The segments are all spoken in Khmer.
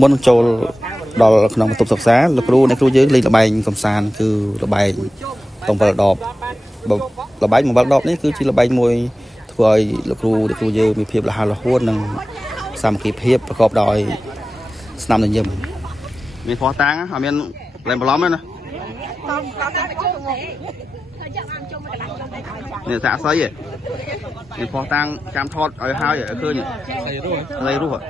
មុនចូលដល់ក្នុងបន្ទប់សិក្សាលោកគ្រូអ្នកគ្រូយើងលេងល្បែងកំសាន្តគឺល្បែងតងវល់ដបល្បែងវល់ដបនេះគឺជាល្បែងមួយធ្វើឲ្យលោកគ្រូអ្នកគ្រូយើងមានភាពរហ័សរហួននិងសាមគ្គីភាពប្រកបដោយស្នាមញញឹមមានផោះតាំងអត់មានលែងបន្លំទេណានេះសាក់ស្អីហ៎មានផោះតាំងចាំថតឲ្យហើយឃើញស្អីរស់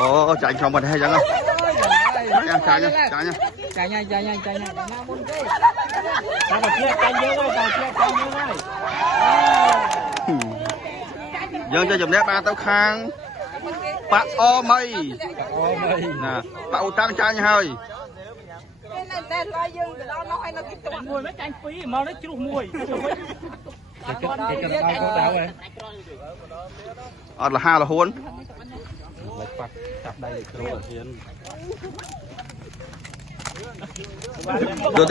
អូចាញ់ក្នុងបាត់ហើយចឹងចាញ់មុនទេតាមតែចាញ់យើងហើយយើងទៅចំណេះបានទៅខាងប៉ាអមៃណាប៉ាអូតាំងចាញ់ហើយតែឡើយយើងទៅដល់នោះឲ្យនៅទីតុមួយមិនចាញ់ពីរមកនេះជ្រុះមួយអត់លហាលហួនចាប់ដៃគ្រូធានលឿ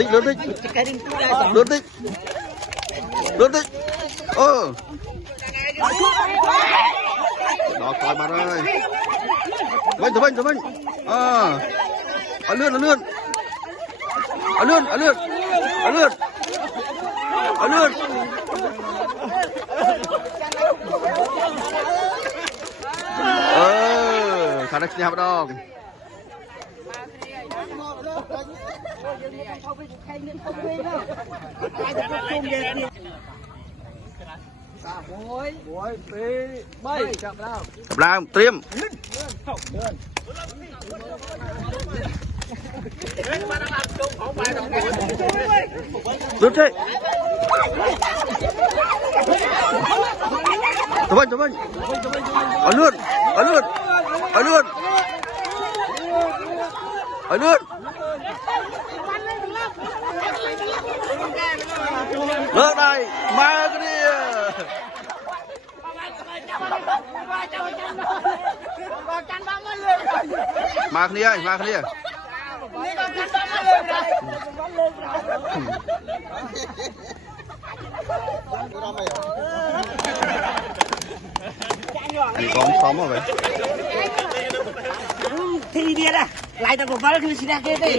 នតិចអូដល់ក្រោយបាត់ហើយវិញអលឿនអលឿនខាងនេះឈ្នះម្ដងចាប់ឡើងត្រៀមលឿនទេទៅវិញអលឿនលើកដៃម៉ែគ្នាមកគ្នានេះកងសំហ៎ទីទៀតឡាយតែកវលគឺឈ្នះគេទេ